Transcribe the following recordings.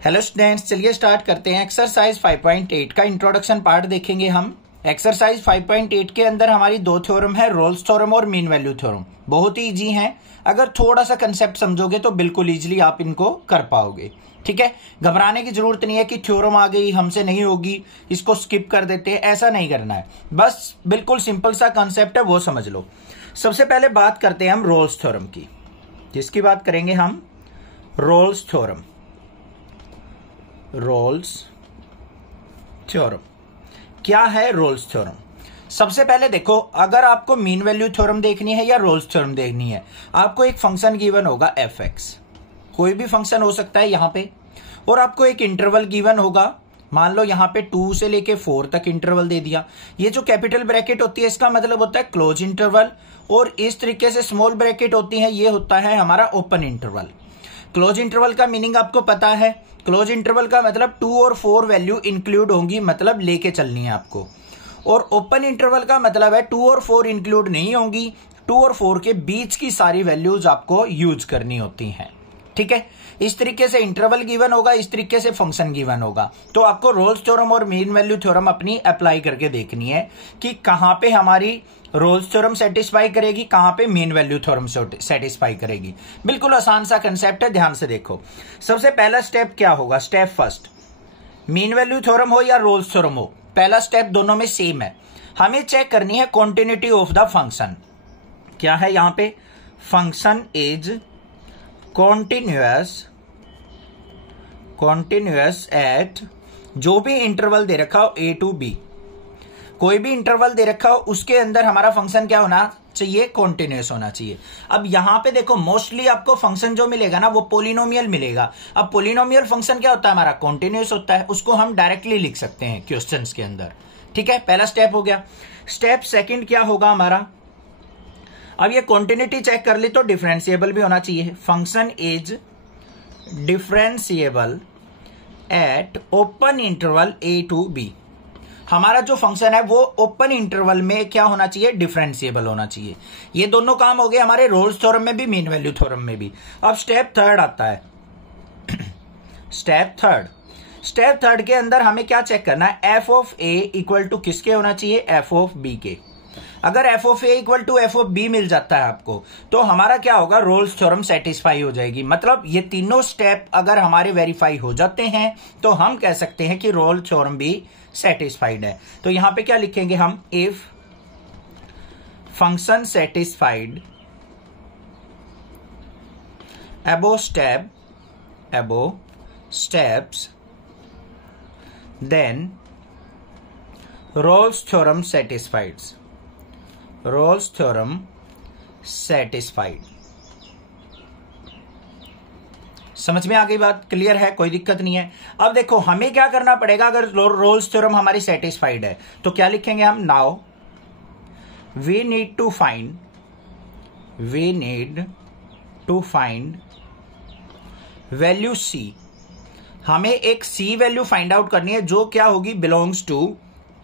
Hello students, चलिए start करते हैं। एक्सरसाइज 5.8 का इंट्रोडक्शन पार्ट देखेंगे हम। एक्सरसाइज 5.8 के अंदर हमारी दो थ्योरम है, रोल्स थ्योरम और मीन वैल्यू थ्योरम। बहुत ही इजी हैं, अगर थोड़ा सा कंसेप्ट समझोगे तो बिल्कुल इजीली आप इनको कर पाओगे। ठीक है, घबराने की जरूरत नहीं है कि थ्योरम आ गई हमसे नहीं होगी, इसको स्किप कर देते हैं, ऐसा नहीं करना है। बस बिल्कुल सिंपल सा कंसेप्ट है, वो समझ लो। सबसे पहले बात करते हैं हम रोल्स थ्योरम की। जिसकी बात करेंगे हम रोल्स थ्योरम। रोल्स थ्योरम क्या है? रोल्स थ्योरम सबसे पहले देखो, अगर आपको मीन वैल्यू थ्योरम देखनी है या रोल्स थ्योरम देखनी है, आपको एक फंक्शन गिवन होगा एफ एक्स, कोई भी फंक्शन हो सकता है यहां पे, और आपको एक इंटरवल गिवन होगा। मान लो यहां पे 2 से लेके 4 तक इंटरवल दे दिया। ये जो कैपिटल ब्रैकेट होती है इसका मतलब होता है क्लोज इंटरवल, और इस तरीके से स्मॉल ब्रैकेट होती है, ये होता है हमारा ओपन इंटरवल। क्लोज इंटरवल का मीनिंग आपको पता है, क्लोज इंटरवल का मतलब 2 और 4 वैल्यू इंक्लूड होंगी, मतलब लेके चलनी है आपको। और ओपन इंटरवल का मतलब है 2 और 4 इंक्लूड नहीं होंगी, 2 और 4 के बीच की सारी वैल्यूज आपको यूज करनी होती हैं। ठीक है, इस तरीके से इंटरवल गिवन होगा, इस तरीके से फंक्शन गिवन होगा। तो आपको रोल्स थ्योरम और मीन वैल्यू थ्योरम अपनी अप्लाई करके देखनी है कि कहां पे हमारी रोल्स थ्योरम सेटिस्फाई करेगी, कहां पे मीन वैल्यू थ्योरम सेटिस्फाई करेगी। बिल्कुल आसान सा कंसेप्ट है, ध्यान से देखो। सबसे पहला स्टेप क्या होगा? Step first, mean value theorem हो या रोल्स थ्योरम हो, पहला स्टेप दोनों में सेम है। हमें चेक करनी है कॉन्टिन्यूटी ऑफ द फंक्शन। क्या है यहां पे? फंक्शन इज कॉन्टिन्यूअस एट, जो भी इंटरवल दे रखा हो ए टू बी, कोई भी इंटरवल दे रखा हो उसके अंदर हमारा फंक्शन क्या होना चाहिए? कॉन्टिन्यूअस होना चाहिए। अब यहां पे देखो, मोस्टली आपको फंक्शन जो मिलेगा ना वो पोलिनोमियल मिलेगा। अब पोलिनोमियल फंक्शन क्या होता है? हमारा कॉन्टिन्यूअस होता है, उसको हम डायरेक्टली लिख सकते हैं क्वेश्चंस के अंदर। ठीक है, पहला स्टेप हो गया। स्टेप सेकंड क्या होगा हमारा? अब ये कॉन्टिन्यूटी चेक कर ली तो डिफरेंशिएबल भी होना चाहिए। Function is differentiable at open interval A to B. हमारा जो फंक्शन है वो ओपन इंटरवल में क्या होना चाहिए? डिफरेंशिएबल होना चाहिए। ये दोनों काम हो गए हमारे रोल्स थ्योरम में भी, मीन वैल्यू थ्योरम में भी। अब स्टेप थर्ड आता है। स्टेप थर्ड के अंदर हमें क्या चेक करना है? F of A equal to किसके होना चाहिए? एफ ऑफ बी के। अगर F of A equal to F of B मिल जाता है आपको, तो हमारा क्या होगा? रोल्स थ्योरम सेटिस्फाई हो जाएगी। मतलब ये तीनों स्टेप अगर हमारे वेरीफाई हो जाते हैं तो हम कह सकते हैं कि रोल्स थ्योरम भी सेटिस्फाइड है। तो यहां पे क्या लिखेंगे हम? If function satisfied above steps then Rolle's theorem satisfied. समझ में आ गई बात? क्लियर है, कोई दिक्कत नहीं है। अब देखो हमें क्या करना पड़ेगा अगर रोल्स थ्योरम हमारी सेटिस्फाइड है तो क्या लिखेंगे हम? Now we need to find value C. हमें एक सी वैल्यू फाइंड आउट करनी है जो क्या होगी? बिलोंग्स टू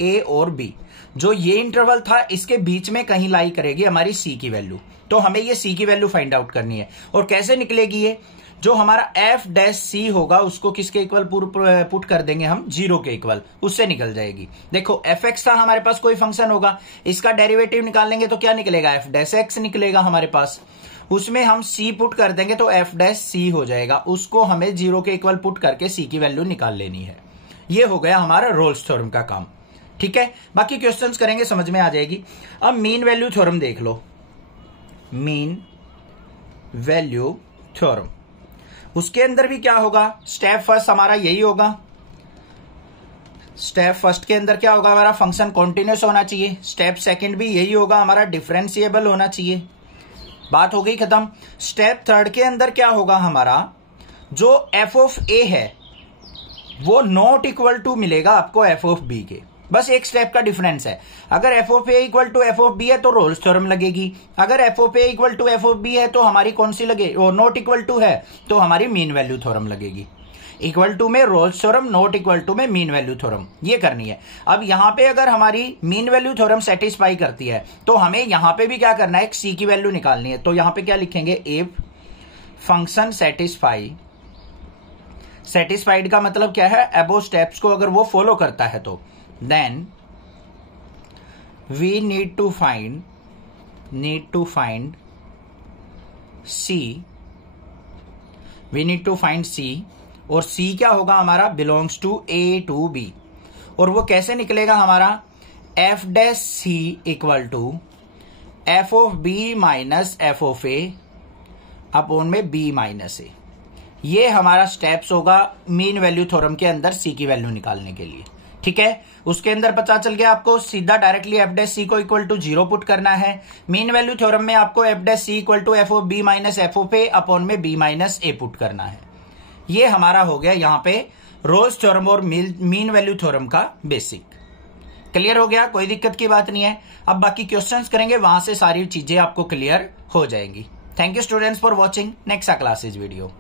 ए और बी। जो ये इंटरवल था इसके बीच में कहीं लाई करेगी हमारी सी की वैल्यू। तो हमें ये सी की वैल्यू फाइंड आउट करनी है। और कैसे निकलेगी ये? जो हमारा एफ डैश सी होगा उसको किसके इक्वल पुट कर देंगे हम? 0 के इक्वल, उससे निकल जाएगी। देखो एफ एक्स था हमारे पास, कोई फंक्शन होगा, इसका डेरिवेटिव निकालेंगे तो क्या निकलेगा? एफ डैश एक्स निकलेगा हमारे पास। उसमें हम सी पुट कर देंगे तो एफ डैश सी हो जाएगा, उसको हमें 0 के इक्वल पुट करके सी की वैल्यू निकाल लेनी है। ये हो गया हमारा रोल्स थ्योरम का काम। ठीक है, बाकी क्वेश्चंस करेंगे, समझ में आ जाएगी। अब मीन वैल्यू थ्योरम देख लो। मीन वैल्यू थ्योरम, उसके अंदर भी क्या होगा? स्टेप फर्स्ट हमारा यही होगा। स्टेप फर्स्ट के अंदर क्या होगा? हमारा फंक्शन कॉन्टिन्यूअस होना चाहिए। स्टेप सेकंड भी यही होगा, हमारा डिफरेंशिएबल होना चाहिए। बात हो गई खत्म। स्टेप थर्ड के अंदर क्या होगा? हमारा जो एफ ऑफ ए है वो नॉट इक्वल टू मिलेगा आपको एफ ऑफ बी के। बस एक स्टेप का डिफरेंस है। अगर F of A equal to F of B है तो रोल्स थ्योरम लगेगी। अगर F of A equal to F of B है तो हमारी कौन सी लगे? वो नॉट इक्वल टू है तो हमारी मीन वैल्यू थ्योरम लगेगी। इक्वल टू में Rolle's theorem, not equal to में मीन वैल्यू थ्योरम, ये करनी है। अब यहां पे अगर हमारी मीन वैल्यू थ्योरम सेटिस्फाई करती है तो हमें यहां पे भी क्या करना है? एक सी की वैल्यू निकालनी है। तो यहां पे क्या लिखेंगे? इफ फंक्शन सेटिस्फाई सेटिस्फाइड का मतलब क्या है, अबोव स्टेप्स को अगर वो फॉलो करता है तो then we need to find C, और सी क्या होगा हमारा, belongs to A to B, और वो कैसे निकलेगा हमारा, F dash C equal to F of B minus F of A upon में बी माइनस ए। ये हमारा स्टेप्स होगा मीन वैल्यू थ्योरम के अंदर सी की वैल्यू निकालने के लिए। ठीक है, उसके अंदर पता चल गया आपको, सीधा डायरेक्टली एफ डैश सी को इक्वल टू 0 पुट करना है। मीन वैल्यू थ्योरम में आपको F dash C equal to F of B minus F of A upon में बी माइनस ए पुट करना है। ये हमारा हो गया यहां पे रोल्स थ्योरम और मीन वैल्यू थ्योरम का बेसिक। क्लियर हो गया, कोई दिक्कत की बात नहीं है। अब बाकी क्वेश्चंस करेंगे, वहां से सारी चीजें आपको क्लियर हो जाएंगी। Thank you students for watching. Next classes video.